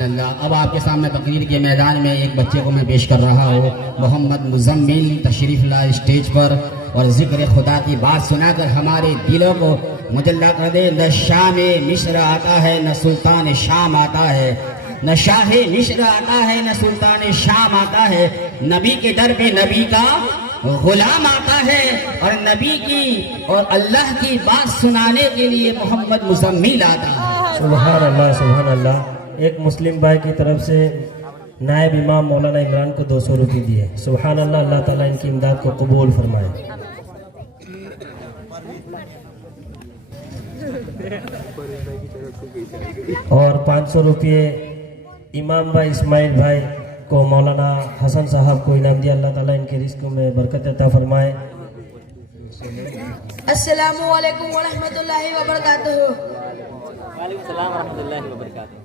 सुभान अल्लाह। अब आपके सामने तकरीर के मैदान में एक बच्चे को मैं पेश कर रहा हूँ। मोहम्मद मुजम्मिल तशरीफ ला स्टेज पर और जिक्र खुदा की बात सुनाकर हमारे दिलों को मुजल्ला कर दे। न शाम मिस्र आता है न सुल्तान शाम आता है, न शाह मिस्र आता है न सुल्तान शाम आता है। नबी के दर पे नबी का गुलाम आता है और नबी की और अल्लाह की बात सुनाने के लिए मोहम्मद मुजम्मिल आता है। सुभान अल्लाह, सुभान अल्लाह। एक मुस्लिम भाई की तरफ से नायब इमाम मौलाना इमरान को 200 रुपये दिए। सुभान अल्लाह, अल्लाह ताला इनकी इमदाद को कबूल फरमाए। और 500 रुपये इमाम भाई इस्माइल भाई को मौलाना हसन साहब को इनाम दिया। अल्लाह ताला इनके रिस्क में बरकत अता फरमाए। अस्सलामु अलैकुम व रहमतुल्लाहि व बरकातुहू। वालेकुम सलाम व रहमतुल्लाहि व बरकातुहू।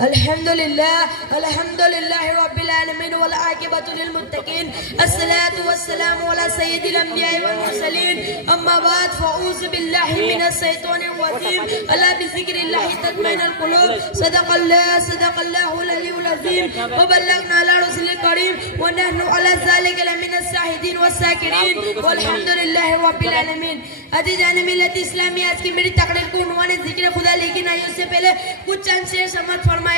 अल्हम्दुलिल्लाह अल्हम्दुलिल्लाह रब्बिल आलमीन वल आकिबतु लिल मुत्तकीन। अस्सलातु वस्सलामु अला सय्यिदिल अंबिया'i वल मुरसलीन। अम्मा बाद फअऊज़ु बिल्लाहि मिनश शैतानिर रजीम। अला बिज़िक्रिल्लाहि तत्मइनुल कुलूब। सदक़ल्लाहुल अलीयुल अज़ीम व बल्लगना अला रसूलिल करीम व नहनु अला ज़ालिका लमिनश शाहिदीन वश्शाकिरीन वल्हम्दुलिल्लाहि रब्बिल आलमीन। अज़ीज़ान मिल्लत इस्लामी, आज की मेरी तकरीर को उन्वान जिक्र खुदा लेकिन आई उससे पहले कुछ चंद शेर समझ फरमाए।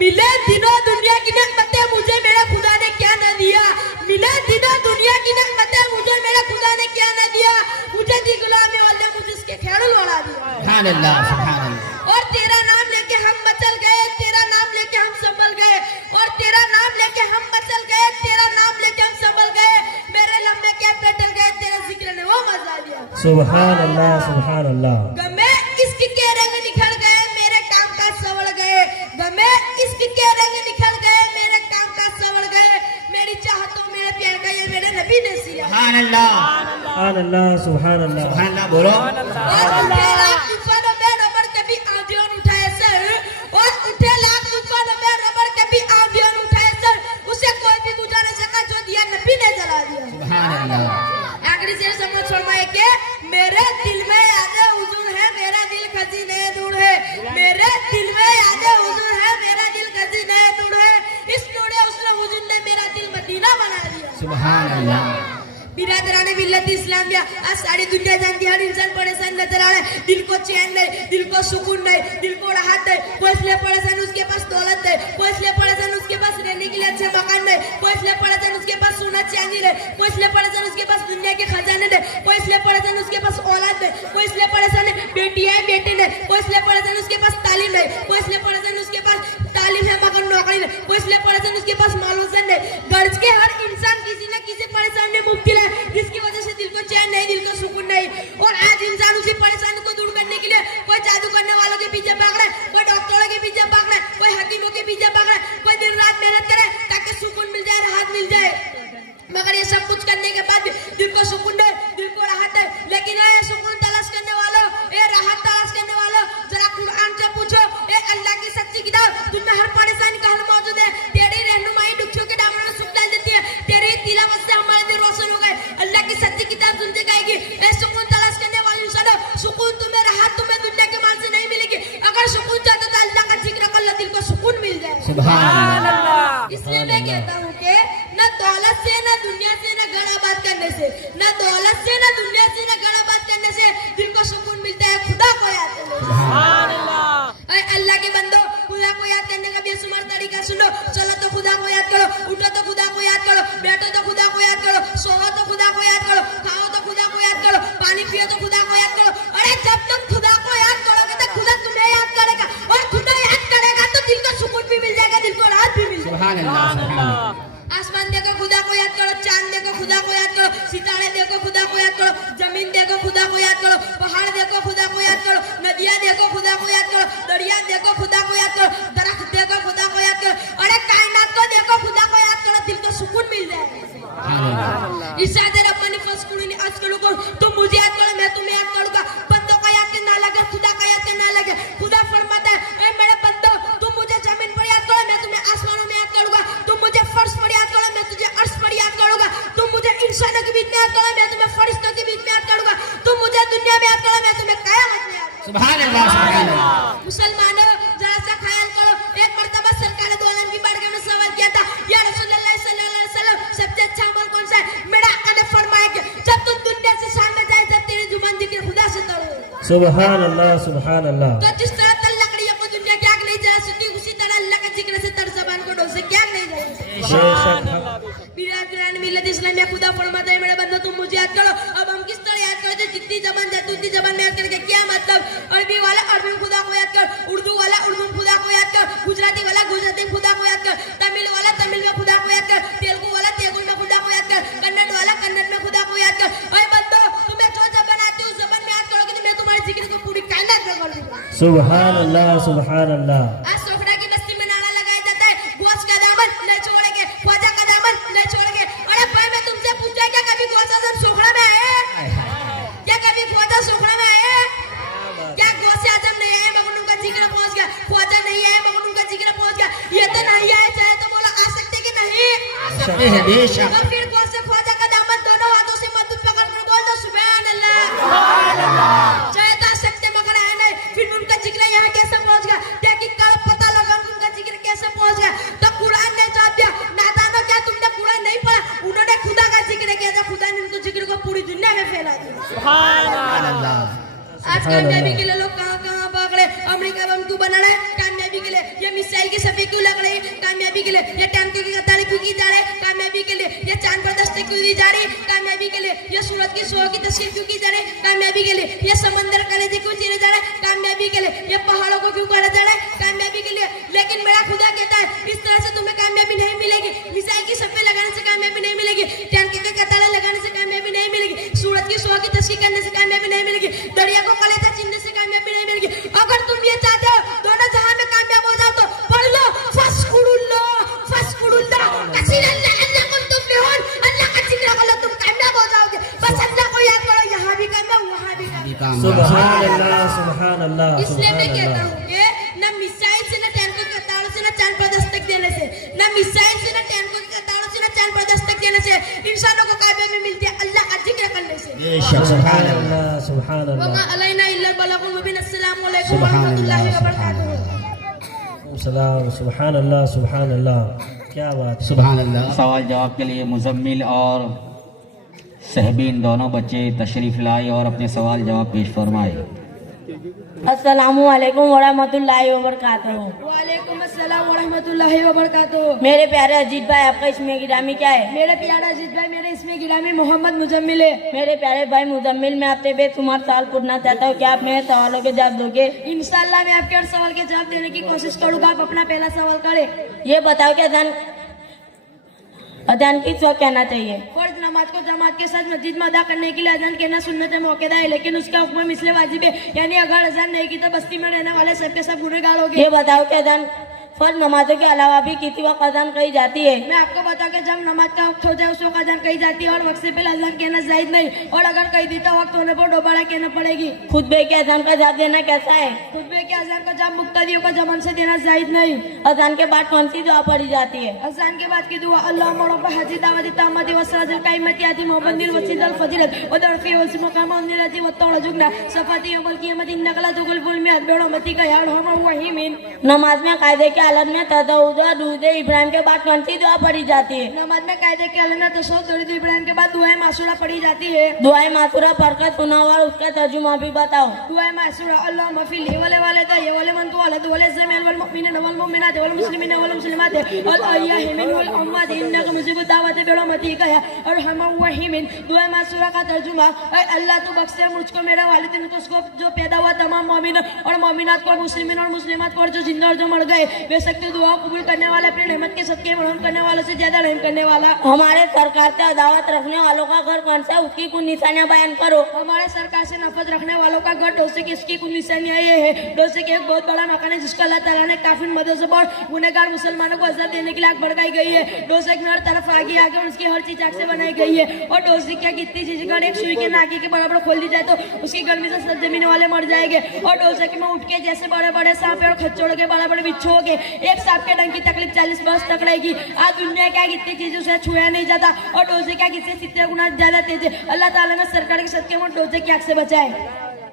मिले दिनों दुनिया की नेमतें मुझे मेरा खुदा ने क्या न दिया। मिले दिनों दुनिया की नेमतें मुझे मेरा खुदा ने क्या न दिया। मुझे दी गुलामी वाले मुझे इसके खैरुल वाला दिया। सुभान अल्लाह, सुभान अल्लाह। और तेरा नाम लेके हम मचल गए, तेरा नाम लेके हम संभल गए। और तेरा नाम लेके हम मचल गए, तेरा नाम लेके हम संभल गए। मेरे लम्बे क्या पेटल गए, तेरे जिक्र ने वो मजा दिया। सुभान अल्लाह, सुभान अल्लाह। गमे इश्क के रंग निखर गए, मेरे काम का सवड़ गए। गमे इश्क के रंग निखर गए, मेरे काम का सवड़ गए। मेरी चाहतों मेरे प्यार का ये मेरे नबी ने सिया। सुभान अल्लाह, सुभान अल्लाह, सुभान अल्लाह। सुभान अल्लाह बोलो। और उठे लाख तूफानों में रबर कभी आंधियों उठाए सर। और उठे लाख तूफानों में रबर कभी आंधियों उठाए सर। उसे कोई भी बुझा नहीं सका जो दिया नबी ने जला दिया। सुभान अल्लाह। आखिरी शेर समझ फरमाए कि मेरे दिल में यादें हुजूर है, मेरा दिल खजीने दूर है। मेरे दिल में यादें हुजूर है, मेरा दिल खजीने दूर है। इस नूरे उसने हुजूर ने मेरा दिल मदीना बना दिया। सुभान अल्लाह। बिरादराने मिल्लत इस्लामिया, आज सारी दुनिया जानती है हर इंसान परेशान नजर आ रहा है। दिल को चैन नहीं, दिल को सुकून नहीं, दिल को राहत नहीं। कोई इसलिए परेशान उसके पास दौलत नहीं, कोई इसलिए परेशान उसके पास रहने के लिए अच्छे मकान नहीं, कोई इसलिए परेशान उसके पास सोना चांदी नहीं, कोई इसलिए परेशान उसके पास दुनिया के खजाने नहीं, कोई इसलिए परेशान उसके पास औलाद नहीं, कोई इसलिए परेशान है बेटी है बेटे नहीं, कोई इसलिए परेशान उसके पास तालीम नहीं, कोई इसलिए परेशान उसके पास तालीम है मगर नौकरी नहीं, कोई इसलिए परेशान उसके पास माल वजन नहीं। गर्ज के हर इंसान किसी न किसी परेशानी में मुब्तला है, जिसकी वजह से दिल को चैन नहीं, दिल को सुकून नहीं। और आज इंसान उसी परेशानी को दूर करने के लिए कोई जादू करने वालों के पीछे भाग रहा है, कोई डॉक्टरों के पीछे भाग रहा है, कोई हकीमों के पीछे भाग रहा है, कोई दिन रात मेहनत करे ताकि सुकून मिल जाए, राहत मिल जाए। मगर ये सब कुछ करने के बाद दिल को सुकून है, दिल को राहत है। लेकिन ये सुकून तलाश करने वालों, ये राहत तलाश करने वालों, जरा कुरान से पूछो, ये अल्लाह की सच्ची किताब तुमने हर परेशानी का हल मौजूद है। तेरी रहनुमाई दुखियों के दामन में सुख डाल देती है। तेरी तिलावत से हमारे दिल रोशन हो गए। अल्लाह की सच्ची किताब तुमसे कहेगी, ए सुकून तलाश करने वाले इंसानों, सुकून तुम्हें, राहत तुम्हें दुनिया के माल से नहीं मिलेगी। अगर सुकून चाहते तो अल्लाह का जिक्र कर लो, दिल को सुकून मिल जाए। सुभान अल्लाह। इसलिए मैं कहता हूँ कि न दौलत से, न दुनिया से, न गड़ा बात करने से, न दौलत से, न दुनिया से, न गड़ा बात करने से दिल को सुकून मिलता है। खुदा को याद करने से। अल्लाह के बंदो, खुदा को याद करने का बेशुमार तरीका सुनो। चलो तो खुदा को याद करो, उठो तो खुदा को याद करो, बैठो तो खुदा को याद करो, सोओ तो खुदा को याद करो, खाओ तो खुदा को याद करो, पानी पियो तो खुदा को याद करो। अरे जब तुम खुदा को याद करोगे तो खुदा तुम्हें याद करेगा, और खुदा याद करेगा तो दिल को सुकून भी मिल जाएगा, दिल को राहत भी मिल जाएगी। सुभान अल्लाह, सुभान अल्लाह। आसमान देखो खुदा को याद करो, चांद देखो खुदा को याद करो, सितारे देखो खुदा को याद करो, जमीन देखो खुदा को याद करो, पहाड़ देखो खुदा को याद करो, नदियां देखो खुदा को याद करो, दरिया देखो खुदा को याद करो, दरख्त देखो खुदा को याद करो। अरे कायनात को देखो खुदा को याद करो, दिल को सुकून मिल जाएगा। इरशाद रब्बानी फस्कुरुनी अस्कुरुकुम, तुम मुझे याद करो मैं तुम्हें याद करूंगा। बंदों का याद करना लगे, खुदा का याद करना लगे। खुदा फरमाता है, ऐ मेरे बंदो, तुम मुझे जमीन पर याद करो, मैं तुम्हें आसमानों में याद करूंगा। तुम मुझे फर्श पर याद करो, मैं तुझे अर्श पर याद करूंगा। तुम मुझे इंसानों के बीच में याद करो, मैं तुम्हें फरिश्तों के बीच में याद करूंगा। तुम मुझे दुनिया में याद करो, मैं तुम्हें कयामत में याद करूंगा। सुभान अल्लाह, सुभान अल्लाह। मुसलमानों, जरा सुभान अल्लाह सुभान अल्लाह। तो जिस तरह तल लकड़ियों को दुनिया क्या नहीं जला सकती, उसी तरह अल्लाह के जिक्र से तर ज़बान को डोसे क्या नहीं जला सकती। मिल्लत इस्लामिया खुदा फरमाता है मेरे बंदो तुम मुझे याद करो। अब हम किस तरह याद करो, जो जितनी जबान जाती उतनी जबान में याद करके क्या मतलब। अरबी वाला अरबी में खुदा को याद कर, उर्दू वाला उर्दू में खुदा को याद कर, गुजराती वाला गुजराती में खुदा को याद कर, तमिल वाला तमिल में खुदा को याद कर, तेलुगु वाला तेलुगु में खुदा को याद कर, कन्नड़ वाला कन्नड़ में खुदा को याद कर। अरे बंदो तुम्हें जो जबान आती है उस जबान में याद करोगे तो मैं तुम्हारे जिक्र को पूरी कायनात में कर दूंगा। सुभान अल्लाह सुभान अल्लाह। आज सोफड़ा की बस्ती में नारा लगाया जाता है, गोश का दामन नहीं छोड़ेंगे, ख्वाजा का दामन नहीं छोड़ेंगे। अरे भाई मैं तुमसे पूछा क्या कभी गोश आजम सोखड़ा में आए? क्या कभी ख्वाजा सोखड़ा में आए? क्या गोश आजम नहीं आए मगर उनका जिक्र पहुंच गया, ख्वाजा नहीं आए मगर उनका जिक्र पहुंच गया। ये तो नहीं आए चाहे तो बोला आ सकते कि नहीं? सकते हैं बेशक। और फिर गोश से ख्वाजा का दामन दोनों हाथों से मत पकड़ कर बोल दो सुभान अल्लाह। चाहे तो आ सकते मगर आए नहीं। फिर उनका जिक्र यहाँ कैसे पहुंच गया? तहकीक करो पता लगा उनका जिक्र कैसे पहुंच गया। तो कुरान ने जवाब दिया, नादानो क्या तुमने कुरान नहीं पढ़ा? उन्होंने खुदा का जिक्र किया था, खुदा ने उनको जिक्र को पूरी दुनिया में फैला दिया। सुभान अल्लाह। आज कामयाबी के लिए लोग कहाँ कहाँ भाग रहे। अमेरिका बम क्यों बना रहे? कामयाबी के लिए। ये मिसाइल की सफे क्यों लग रही? कामयाबी के लिए। ये टैंकों की कतारें क्यों की जा रही? कामयाबी के लिए। ये चांद पर दस्ते क्यों दी जा रही? कामयाबी के लिए। ये सूरज की सुबह की तस्वीर क्यों की जा रही? कामयाबी के लिए। ये समंदर कलेजे क्यों चीरे जा रहे? कामयाबी के लिए। ये पहाड़ों को क्यों काटा जा रहा है? कामयाबी के लिए। लेकिन मेरा खुदा कहता है इस तरह से तुम्हें कामयाबी नहीं मिलेगी। मिसाइल की सफे लगाने से कामयाबी नहीं मिलेगी, टैंकों की कतारें लगाने से कामयाबी नहीं मिलेगी, सूरज की सुबह की तस्वीर करने से कामयाबी नहीं मिलेगी, दरिया को कलेजा चीरने से कामयाबी नहीं मिलेगी। अगर तुम ये चाहते हो दोनों जहां में कामयाब हो जाओ तो पढ़ लो फस्कुरुल्लाह कसीरन लअल्लकुम तुफलिहून। अल्लाह का जिक्र कर लो तुम कामयाब हो जाओगे। बस अल्लाह को याद करो, यहाँ भी कामयाब वहाँ भी कामयाब। सुभान अल्लाह सुभान अल्लाह। इसलिए मैं कहता हूँ कि न मिसाइल से न टैंकों की कतारों से न चांद पर दस्तक देने से, न मिसाइल से न टैंकों की कतारों से न चांद पर दस्तक देने से इंसानों को कामयाबी मिलती है अल्लाह का जिक्र करने से। बेशक। सुभान अल्लाह। अल्लाह सुभान अल्लाह। वमा अलैना इल्ला बलागुल मुबीन। अस्सलामु अलैकुम व रहमतुल्लाहि व बरकातुहू। सलाम सुभान अल्लाह सुभान अल्लाह। क्या बात है। सुभान अल्लाह। सवाल जवाब के लिए मुजम्मिल और सहबीन दोनों बच्चे तशरीफ लाए और अपने सवाल जवाब पेश फरमाए। अस्सलामु अलैकुम वरहमतुल्लाहि वबरकातुहू। वालेकुम अस्सलाम व रहमतुल्लाहि व बरकातुहू। मेरे प्यारे अजीत भाई आपका इसमें गिरामी क्या है? मेरे प्यारे अजीत भाई मेरे इसमें गिरामी मोहम्मद मुजम्मिल है। मेरे प्यारे भाई मुजम्मिल मैं आपसे बेशुमार सवाल पूछना चाहता हूँ, क्या आप मेरे सवालों के जवाब दोगे? इंशाल्लाह मैं आपके हर सवाल के जवाब देने की कोशिश करूंगा। आप अपना पहला सवाल करें। ये बताओ कि अजान किस वक्त कहना चाहिए? फर्ज नमाज को जमात के साथ मस्जिद में अदा करने के लिए अजान कहना सुन्नत मौकेदा है, लेकिन उसका हुक्म इसलिए वाजिब है, यानी अगर अजान नहीं की तो बस्ती में रहने वाले सब के सब गुनहगार हो ये गए। बताओ कि अजान फर्ज नमाजों के अलावा भी किसी वक्त अजान कही जाती है? मैं आपको बता के जब नमाज का वक्त हो जाए उस वक्त अजान कही जाती है और वक्त से पहले अजान कहना जायज नहीं, और अगर कही दी तो वक्त होने पर दोबारा कहना पड़ेगी। खुतबे के अजान का जवाब देना कैसा है? खुतबे के अजान का जब मुक्तदियों का जबान से देना जायज नहीं। अजान के बाद कौन सी दुआ पढ़ी जाती है? अजान के बाद की दुआ अल्लाहुम्मा रब्ब हाज़िहि दावति ताम्मति वस्सलातिल काइमति आति मुहम्मदिल वसीलल फजीलत व दरफी वल मकामल निलति व तौजुगना सफाती यौमल क़ियामत इन्नका ला तुग़लिबुल मियाद बिरहमति का या अरहमर रहीमीन। नमाज में कायदे के हालत में दुरूद इब्राहिम के बाद कौन सी दुआ पढ़ी जाती है? नमाज में कायदे के अल्लाह तशहुद दुरूद इब्राहिम के बाद दुआए मासूरा पढ़ी जाती है। दुआए मासूरा पढ़कर सुनाओ और उसका तर्जुमा भी बताओ। दुआए मासूरा अल्लाहुम्मा फ़िल वले वालिदैहि वल मन तुवलद वल ज़मीन वल मुमिनीन वल मुमिनात वल मुस्लिमीन वल मुस्लिमात वल अहयाइ मिनहुम वल अमवात इन्नका मुजीबुद दावति बिरहमतिका या अरहमर रहीमीन। दुआए मासूरा का तर्जुमा, ऐ अल्लाह तू बख्शे मुझको, मेरे वालिदैन को, उसको जो पैदा हुआ तमाम मोमिन और मोमिनात को, मुस्लिमीन और मुस्लिमात को, और जो जिंदा और जो मर गए। बेशक तू दुआ कबूल करने वाला, अपनी रहमत के सदके में रहम करने वालों से ज्यादा रहम करने वाला। हमारे सरकार से अदावत रखने वालों का घर कौन सा है, उसकी कुछ निशानियां बयान करो। हमारे सरकार से नफरत रखने वालों का घर डोसे की इसकी कुछ निशानियां ये है। डोसे के एक बहुत बड़ा मकान है जिसका अल्लाह ताला ने काफी मदद से और गुनहगार मुसलमानों को अज़ाब देने के लिए आग भड़काई गई है। डोसे में हर तरफ आगे आगे और उसकी हर चीज आग से बनाई गई है। और डोसे क्या कितनी चीजें अगर एक सुई के नाके के बराबर खोल दी जाए तो उसकी गर्मी से सब जमीन वाले मर जाएंगे। और डोसे में उठ के जैसे बड़े बड़े सांप और खच्चोड़ के बड़े बड़े बिच्छू हो गए, एक सांप के डंक की तकलीफ 40 वर्ष तक रहेगी। आज दुनिया क्या कितनी चीजों से छुआ नहीं जाता और डोसे क्या किससे 70 गुना ज्यादा तेज है। अल्लाह ताला ने सरकार के सदके में डोसे की आग से बचाए।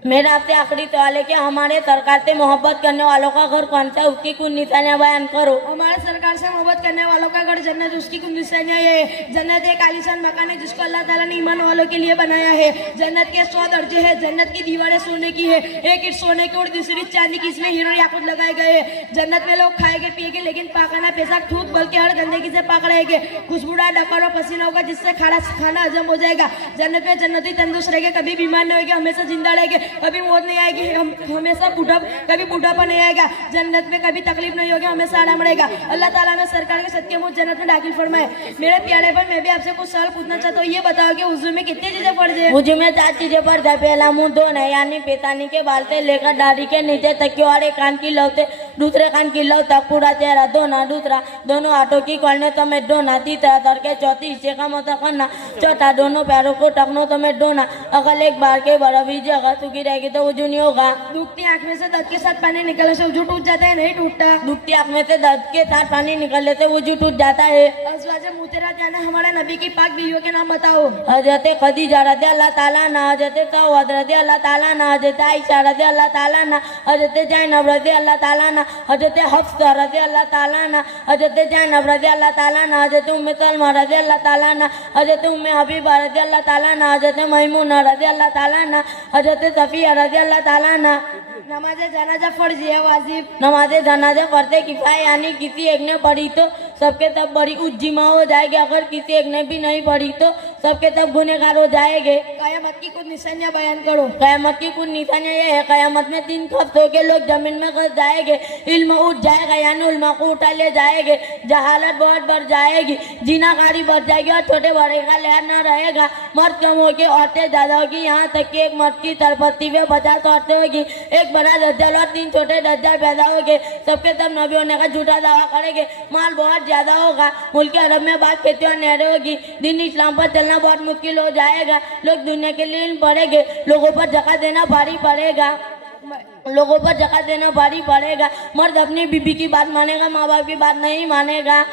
मेरा आपसे आखिरी सवाल है कि हमारे सरकार से मोहब्बत करने वालों का घर कौन सा है, उसकी कुछ निशानियां बयान करो। हमारे सरकार से मोहब्बत करने वालों का घर जन्नत, उसकी कुछ निशानियां ये है। जन्नत एक आलीशान मकान है जिसको अल्लाह ताला ने ईमान वालों के लिए बनाया है। जन्नत के 100 दर्जे है। जन्नत की दीवारें सोने की है, एक ईंट सोने की और दूसरी चांदी की, इसमें हीरो याकूत लगाए गए हैं। जन्नत में लोग खाएंगे पिएंगे लेकिन पाखाना पेशाब थूक बल्कि हर गंदगी से पाक रहेंगे। खुशबूदार डकार और पसीना होगा जिससे खाना हजम हो जाएगा। जन्नत में जन्नती तंदुरुस्त रहेंगे, कभी बीमार नहीं होगी, हमेशा जिंदा रहेंगे, कभी मौत नहीं आएगी, हमेशा कभी बुढ़ापा नहीं आएगा। जन्नत में कभी तकलीफ नहीं होगी, हमेशा आराम रहेगा। अल्लाह ताला ने सरकार के सदके मुझ जन्नत में दाखिल फरमाए। मेरे प्यारे भाई, मैं भी आपसे कुछ सवाल पूछना चाहता हूँ। ये बताओ कि वुजू में कितनी चीजें फर्ज है? वुजू में 4 चीजें फर्ज है। पहला मुंह धोना यानी पेतानी के बाल से लेकर दाढ़ी के नीचे तक के और एक कान की लौ से दूसरे कान की लौ तक पूरा चेहरा धोना। दूसरा, दोनों हाथों की कोने समेत धोना। तीसरा, सर के चौथी हिस्से का मसा करना। चौथा, दोनों पैरों को टखनों समेत धोना। अगर एक बार के बराबर जगह सूखी रहेगी तो वुजू नहीं होगा। दुखती आंख में से दर्द के साथ पानी निकलने से वुजू टूट जाता है? नहीं टूटता। दुखती आंख में से दर्द के साथ पानी निकलने से वुजू टूट जाता है। अज़वाज मुतहहरा जाना हमारे नबी की पाक बीवियों के नाम बताओ। हजरत खदीजा रज़ी अल्लाह ताला अन्हा, हजरत सौद रज़ी अल्लाह ताला अन्हा, हजरत आयशा रज़ी अल्लाह ताला अन्हा, हजरत ज़ैनब रज़ी अल्लाह ताला अन्हा, हजरत हफ्सा रज़ी अल्लाह ताला अन्हा, हजरत ज़ैनब रज़ी अल्लाह ताला अन्हा, हजरत उम्मे सलमा रज़ी अल्लाह ताला अन्हा, हजरत उम्मे हबीबा रज़ी अल्लाह ताला अन्हा, हजरत मैमूना रज़ी अल्लाह ताला अन्हा, हजरत सफिया रज़ी अल्लाह ताला अन्हा। नमाज जनाजा फर्ज है वाजिब? नमाज जनाजा फर्ज किफाया यानी किसी एक ने पढ़ी तो सबके सब बड़ी उज्जिमा हो जाएगी। अगर किसी एक ने भी नहीं पढ़ी तो सबके सब गुनहगार हो जाएंगे। कयामत की कुछ निशानियां बयान करो। कयामत की कुछ निशानियां ये है, कयामत में 3 हफ्तों के लोग जमीन में घुस जाएंगे। इल्म उठ जाएगा यानी उल्मा को उठा ले जाएंगे। जहालत बहुत बढ़ जाएगी, जिनाकारी बढ़ जाएगी और छोटे बड़े का लिहाज न रहेगा। मर्द कम होगी, औरतें ज्यादा होगी। यहाँ तक कि एक मर्द की सरपस्ती में 50 औरतें होगी। एक बड़ा दज्जाल और 3 छोटे दज्जाल पैदा होंगे। सबके सब नबी होने का झूठा दावा करेंगे। माल बहुत ज्यादा होगा। मुल्क अरब में बात खेती और नहरें होगी। दिन इस्लाम पर चलना बहुत मुश्किल हो जाएगा। लोग दुनिया के लिए पड़ेंगे। लोगों पर ज़कात देना भारी पड़ेगा। लोगों पर ज़कात देना भारी पड़ेगा। मर्द अपनी बीबी की बात मानेगा, माँ बाप की बात नहीं मानेगा।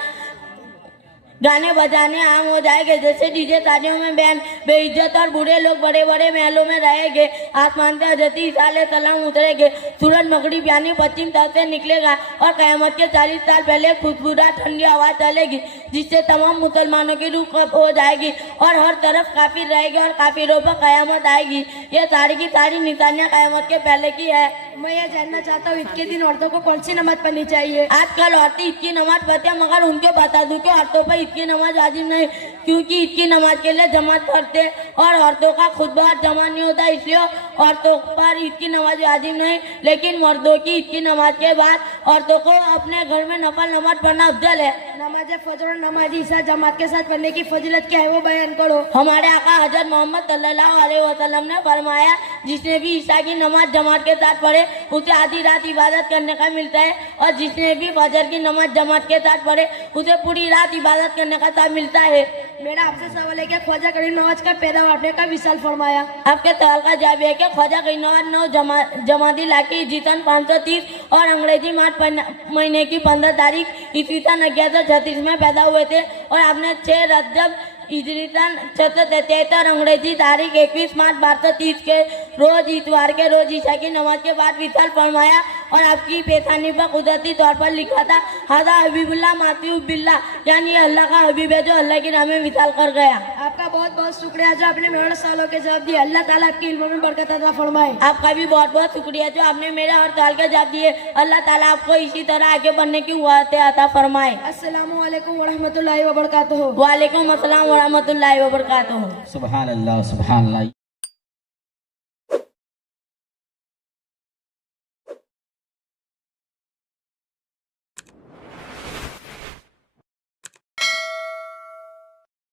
गाने बजाने आम हो जाएंगे जैसे डीजे शादियों में बैंड। बेइज्जत और बूढ़े लोग बड़े बड़े महलों में रहेंगे। आसमान से हजरत ईसा अलैहिस्सलाम उतरेंगे। सूरज मगरिब यानी पश्चिम तरफ से निकलेगा और क़यामत के 40 साल पहले खुशबूदार ठंडी हवा चलेगी जिससे तमाम मुसलमानों की रूह कब हो जाएगी और हर तरफ काफिर रहेगी और काफिरों पर क़यामत आएगी। ये सारी की सारी निशानियाँ क़यामत के पहले की है। मैं ये जानना चाहता हूँ ईद के दिन औरतों को कौन सी नमाज पढ़नी चाहिए? आजकल औरतें ईद की नमाज पढ़ती हैं मगर उनको बता दूं कि औरतों पर ईद की नमाज वाजिब नहीं, क्योंकि ईद की नमाज के लिए जमात पढ़ते और औरतों का खुतबा जमा नहीं होता, इसलिए औरतों पर ईद की नमाज वाजिब नहीं। लेकिन मर्दों की ईद की नमाज के बाद औरतों को अपने घर में नफल नमाज पढ़ना अफजल है। नमाज फजर और नमाज ईशा जमात के साथ पढ़ने की फजीलत क्या है वो बयान करो। हमारे आका हजरत मोहम्मद सल्लल्लाहु अलैहि वसल्लम ने फरमाया, जिसने भी ईशा की नमाज जमात के साथ पढ़े उसे आधी रात इबादत करने का मिलता है और जिसने भी फजर की नमाज जमात के साथ पढ़े उसे पूरी रात इबादत करने का साथ मिलता है। मेरा आपसे सवाल है कि ख्वाजा करीम नवाज का पैदा आपने का विशाल फरमाया? आपके सवाल का जवाब है कि ख्वाजा करीम नवाज 9 जमादी लाकी सन 530 और अंग्रेजी मार्च महीने की 15 तारीख ईस्वी सन 1136 में पैदा हुए थे और आपने 6 रजब हिजरी सन 673 अंग्रेजी तारीख 21 मार्च 1230 के रोज इतवार के रोज ईशा की नमाज के बाद विशाल फरमाया और आपकी पेशानी पर कुदरती तौर पर लिखा था, हादा हबीबुल्लाह माती बिल्ला, यानी अल्लाह का हबीब है जो अल्लाह की राह में विशाल कर गया। आपका बहुत बहुत शुक्रिया जो आपने मेरे सवालों के जवाब दिए। अल्लाह ताला आपकी इल्म में बरकत अता फरमाए। आपका भी बहुत बहुत शुक्रिया जो आपने मेरे हर सवाल के जवाब दिए। अल्लाह ताला आपको इसी तरह आगे बढ़ने की वक़्त अता फरमाए। अस्सलामु अलैकुम व रहमतुल्लाहि व बरकातुहू। वालेकुम अस्सलाम व रहमतुल्लाहि व बरकातुहू। सुभान अल्लाह सुभान अल्लाह।